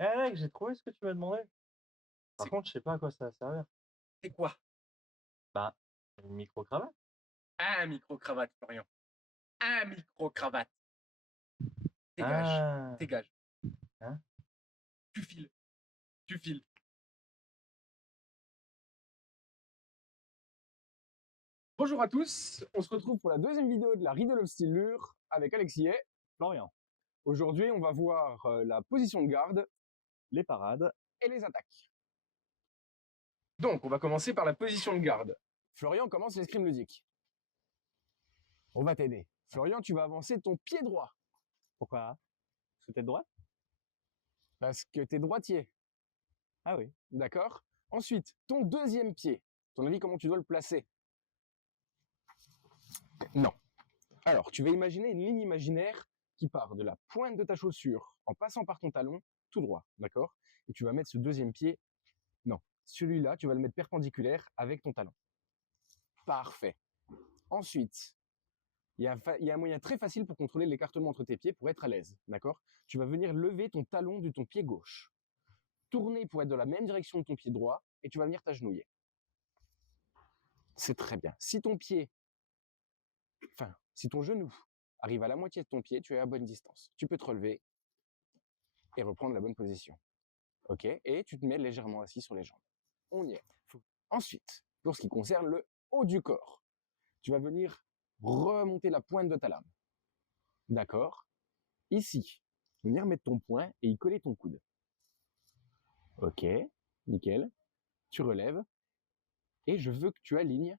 Eh mec, j'ai trouvé ce que tu m'as demandé. Par C'est contre, je sais pas à quoi ça va servir. c'est quoi? Bah, une micro-cravate. Un micro-cravate, Florian. Un micro-cravate. Dégage. Ah, Dégage. hein? Tu files. Tu files. Bonjour à tous, on se retrouve pour la deuxième vidéo de la Riddle of Stillure avec Alexis et Florian, aujourd'hui on va voir la position de garde les parades. et les attaques. Donc on va commencer par la position de garde. Florian commence l'escrime ludique. On va t'aider. Florian, tu vas avancer ton pied droit Pourquoi? Parce que t'es de droite? parce que t'es droitier, Ah oui. d'accord? Ensuite, ton deuxième pied. Ton avis, comment tu dois le placer? Non. Alors, tu vas imaginer une ligne imaginaire qui part de la pointe de ta chaussure en passant par ton talon, tout droit, d'accord? Et tu vas mettre ce deuxième pied, non, celui-là, tu vas le mettre perpendiculaire avec ton talon. Parfait. Ensuite, il y a un moyen très facile pour contrôler l'écartement entre tes pieds pour être à l'aise, d'accord? Tu vas venir lever ton talon de ton pied gauche, tourner pour être dans la même direction de ton pied droit, et tu vas venir t'agenouiller. C'est très bien. Si ton genou arrive à la moitié de ton pied, tu es à bonne distance. Tu peux te relever et reprendre la bonne position. Ok? Et tu te mets légèrement assis sur les jambes. On y est. Ensuite, pour ce qui concerne le haut du corps, tu vas venir remonter la pointe de ta lame. D'accord? Ici, venir mettre ton poing et y coller ton coude. Ok, nickel. Tu relèves et je veux que tu alignes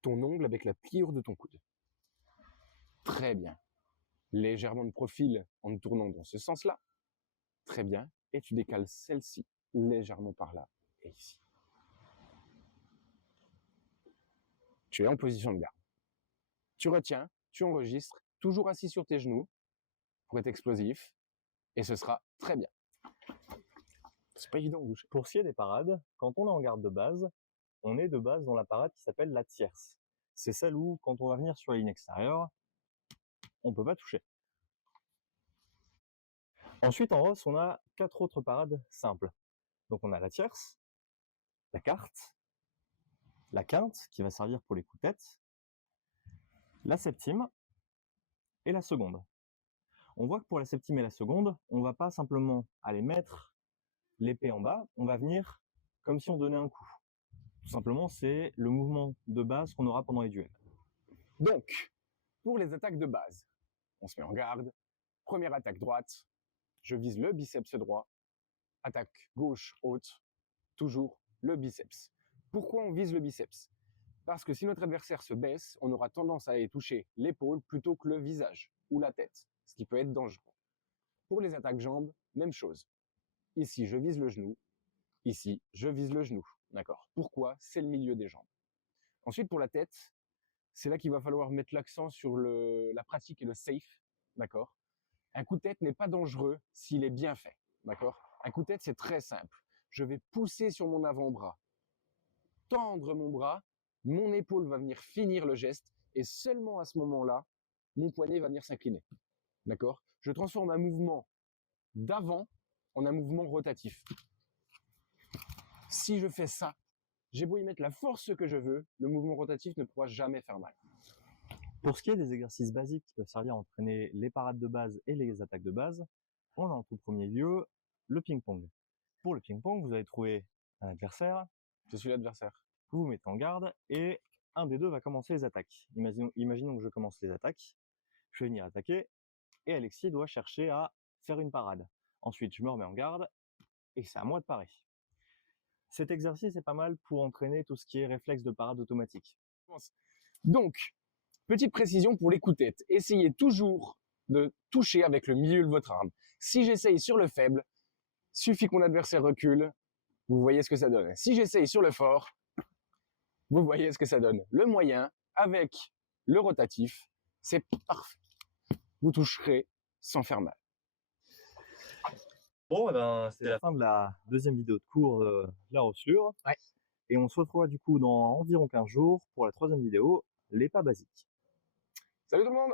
ton ongle avec la pliure de ton coude. Très bien. Légèrement de profil en te tournant dans ce sens-là. Très bien. Et tu décales celle-ci légèrement par là et ici. Tu es en position de garde. Tu retiens, tu enregistres, toujours assis sur tes genoux pour être explosif, et ce sera très bien. C'est pas évident de bouger. Pour ce qui est des parades, quand on est en garde de base, on est de base dans la parade qui s'appelle la tierce. C'est celle où, quand on va venir sur la ligne extérieure, on peut pas toucher. Ensuite, en hausse, on a 4 autres parades simples. Donc on a la tierce, la carte, la quinte, qui va servir pour les coups de tête, la septime et la seconde. On voit que pour la septime et la seconde, on va pas simplement aller mettre l'épée en bas, on va venir comme si on donnait un coup. Tout simplement, c'est le mouvement de base qu'on aura pendant les duels. Donc, pour les attaques de base, on se met en garde. Première attaque droite, je vise le biceps droit. Attaque gauche haute, toujours le biceps. Pourquoi on vise le biceps? Parce que si notre adversaire se baisse, on aura tendance à aller toucher l'épaule plutôt que le visage ou la tête, ce qui peut être dangereux. Pour les attaques jambes, même chose. Ici, je vise le genou. Ici, je vise le genou. D'accord? Pourquoi? C'est le milieu des jambes. Ensuite, pour la tête, c'est là qu'il va falloir mettre l'accent sur la pratique et le safe. D'accord? Un coup de tête n'est pas dangereux s'il est bien fait. D'accord? Un coup de tête, c'est très simple. Je vais pousser sur mon avant-bras, tendre mon bras, mon épaule va venir finir le geste, et seulement à ce moment-là, mon poignet va venir s'incliner. D'accord? Je transforme un mouvement d'avant en un mouvement rotatif. Si je fais ça, j'ai beau y mettre la force que je veux, le mouvement rotatif ne pourra jamais faire mal. Pour ce qui est des exercices basiques qui peuvent servir à entraîner les parades de base et les attaques de base, on a en tout premier lieu le ping-pong. Pour le ping-pong, vous allez trouver un adversaire, Je suis l'adversaire. vous vous mettez en garde et un des deux va commencer les attaques. Imaginons que je commence les attaques, je vais venir attaquer et Alexis doit chercher à faire une parade. Ensuite, je me remets en garde et c'est à moi de parer. Cet exercice est pas mal pour entraîner tout ce qui est réflexe de parade automatique. Donc, petite précision pour les coups de tête. Essayez toujours de toucher avec le milieu de votre arme. Si j'essaye sur le faible, suffit que mon adversaire recule, vous voyez ce que ça donne. Si j'essaye sur le fort, vous voyez ce que ça donne. Le moyen, avec le rotatif, c'est parfait. Vous toucherez sans faire mal. Bon, c'est la fin de la deuxième vidéo de cours de la Rosslure. Ouais. Et on se retrouvera du coup dans environ 15 jours pour la troisième vidéo, les pas basiques. Salut tout le monde!